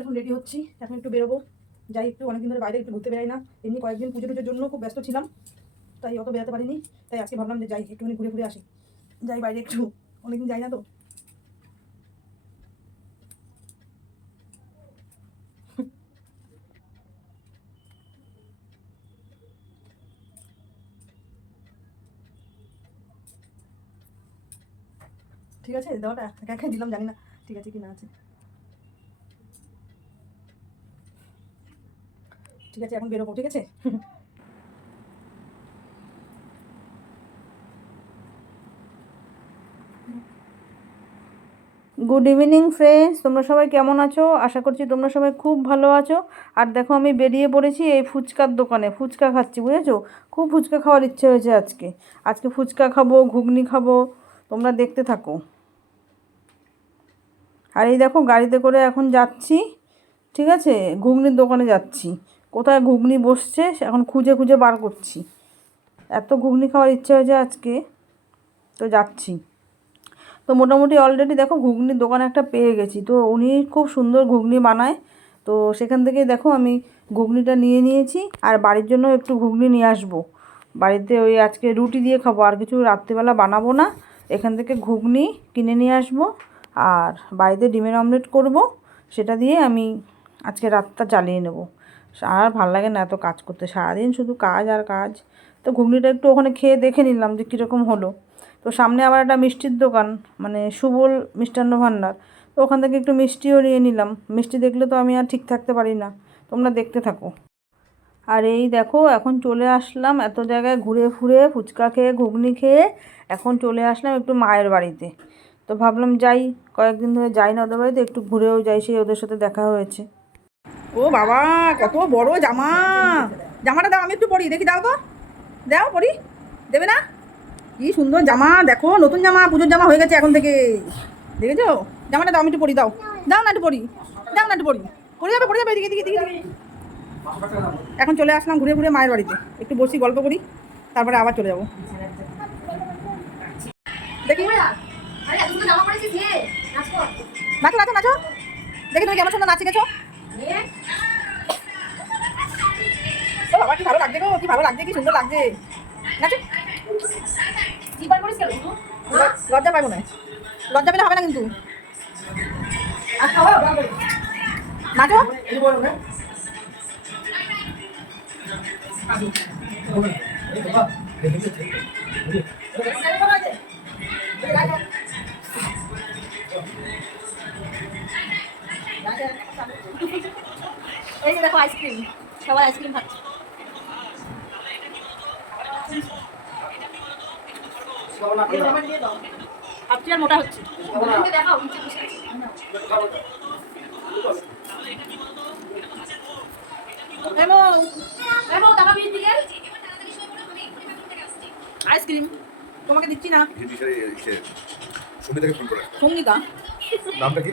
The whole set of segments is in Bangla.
এখন রেডি হচ্ছি, এখন একটু বেরোবো। যাই একটু, অনেকদিন ধরে বাইরে একটু ঘুরতে বেরাই না। এমনি কয়েকদিন পুজো টুজোর জন্য খুব ব্যস্ত ছিলাম, তাই অত বেরাতে পারিনি। তাই আজকে ভাবলাম যে যাই, একটুখানি ঘুরে ঘুরে আসি। যাই বাইরে একটু, অনেকদিন যাই না তো। ঠিক আছে, দেওয়াটা একা একা দিলাম, জানি না ঠিক আছে কি না আছে। ঠিক আছে, এখন বেরোবো, ঠিক আছে? গুড ইভিনিং ফ্রেন্ডস তোমরা সবাই কেমন আছো? আশা করছি তোমরা সবাই খুব ভালো আছো। আর দেখো, আমি বেরিয়ে পড়েছি এই ফুচকার দোকানে। ফুচকা খাচ্ছি, বুঝেছ? খুব ফুচকা খাওয়ার ইচ্ছে হয়েছে আজকে। আজকে ফুচকা খাব, ঘুগনি খাব। তোমরা দেখতে থাকো। আর এই দেখো, গাড়িতে করে এখন যাচ্ছি, ঠিক আছে? ঘুগনির দোকানে যাচ্ছি। কোথায় ঘুগনি বসছে এখন খুঁজে খুঁজে বার করছি। এত ঘুগনি খাওয়ার ইচ্ছে হয়েছে আজকে, তো যাচ্ছি। তো মোটামুটি অলরেডি দেখো ঘুগনির দোকান একটা পেয়ে গেছি। তো উনি খুব সুন্দর ঘুগনি বানায়। তো সেখান থেকে দেখো আমি ঘুগনিটা নিয়ে নিয়েছি আর বাড়ির জন্য একটু ঘুগনি নিয়ে আসব। বাড়িতে ওই আজকে রুটি দিয়ে খাব, আর কিছু রাত্রিবেলা বানাবো না। এখান থেকে ঘুগনি কিনে নিয়ে আসব আর বাড়িতে ডিমের অমলেট করব, সেটা দিয়ে আমি আজকে রাতটা চালিয়ে নেব। আর ভালো লাগে না এত কাজ করতে। সারাদিন শুধু কাজ আর কাজ। তো ঘুগনিটা একটু ওখানে খেয়ে দেখে নিলাম যে কীরকম হলো। তো সামনে আবার একটা মিষ্টির দোকান মানে সুবল মিষ্টান্ন ভাণ্ডার তো ওখান থেকে একটু মিষ্টিও নিয়ে নিলাম। মিষ্টি দেখলে তো আমি আর ঠিক থাকতে পারি না। তোমরা দেখতে থাকো। আর এই দেখো, এখন চলে আসলাম এত জায়গায় ঘুরে ফুরে, ফুচকা খেয়ে, ঘুগনি খেয়ে। এখন চলে আসলাম একটু মায়ের বাড়িতে। তো ভাবলাম যাই, কয়েকদিন ধরে যাই না ওদের বাড়িতে, একটু ঘুরেও যাই, সেই ওদের সাথে দেখা হয়েছে। ও বাবা কত বড় জামা। জামাটা দাও আমি একটু পরি দেখি দাও তো দাও পরি দেবে না? কি সুন্দর জামা দেখো নতুন জামা পুজোর জামা হয়ে গেছে এখন থেকে। দেখেছ? জামাটা দাও আমি একটু পরি দাও। দাও না একটু পরি দাও না একটু পরি। পড়ে যাবে পড়ে যাবে এদিকে এদিকে এদিকে এদিকে। এখন চলে আসলাম ঘুরে ঘুরে মায়ের বাড়িতে। একটু বসি গল্প করি তারপরে আবার চলে যাব। দেখি। নাচো নাচো নাচো। দেখি তুমি কেমন সুন্দর নাচে গেছো। ও বাবা কি ভালো লাগছে গো কি ভালো লাগছে কি সুন্দর লাগছে। নাচো। লজ্জা পাই মনে হয়। লজ্জা পেলে হবে না কিন্তু। নাচো। এই যে দেখো আইসক্রিম সবাই আইসক্রিম খাচ্ছে ভাবছি আর মোটা হচ্ছে। দেখাও? আইসক্রিম তোমাকে দিচ্ছি না। সঙ্গীতা। নামটা কি।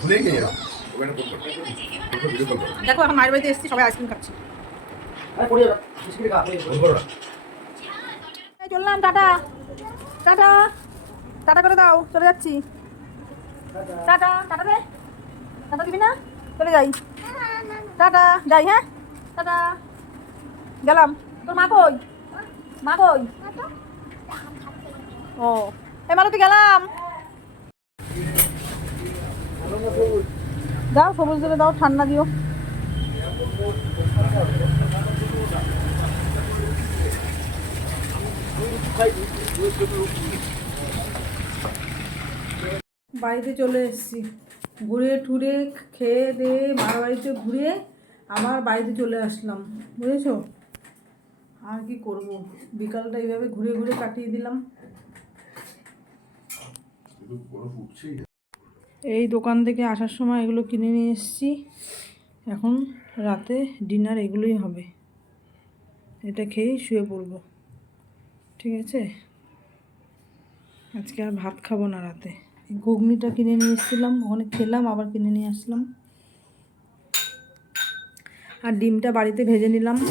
ভুলে দেখো, এখন মায়ের বাড়িতে এসেছি, সবাই আইসক্রিম খাচ্ছি। চললাম, টাটা। টাটা। টাটা করে দাও, চলে যাচ্ছি। টাটা টাটা দে। টাটা দিবি না? চলে যাই। টাটা, যাই হ্যাঁ? টাটা। গেলাম। তোর মা কই? মা কই? ও। এ মালতি, গেলাম। দাও, সবুজ দেবে দাও, ঠান্ডা দিও। বাড়িতে চলে এসেছি। ঘুরে টুরে খেয়ে দিয়ে মার বাড়িতে ঘুরে আবার বাড়িতে চলে আসলাম। বুঝেছ? আর কি করব? বিকালটা এইভাবে ঘুরে ঘুরে কাটিয়ে দিলাম। এই দোকান থেকে আসার সময় এগুলো কিনে নিয়ে এসেছি। এখন রাতে ডিনার এগুলোই হবে। এটা খেয়েই শুয়ে পড়ব। ঠিক আছে? আজকে আর ভাত খাব না রাতে। ঘুগনিটা কিনে নিয়ে এসেছিলাম, ওখানে খেলাম, আবার কিনে নিয়ে আসলাম। আর ডিমটা বাড়িতে ভেজে নিলাম।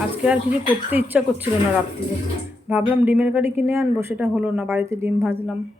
আজকে আর কিছু করতে ইচ্ছা করছিল না রাত্রিরে। ভাবলাম ডিমের কারি কিনে আনব, সেটা হলো না, বাড়িতে ডিম ভাজলাম।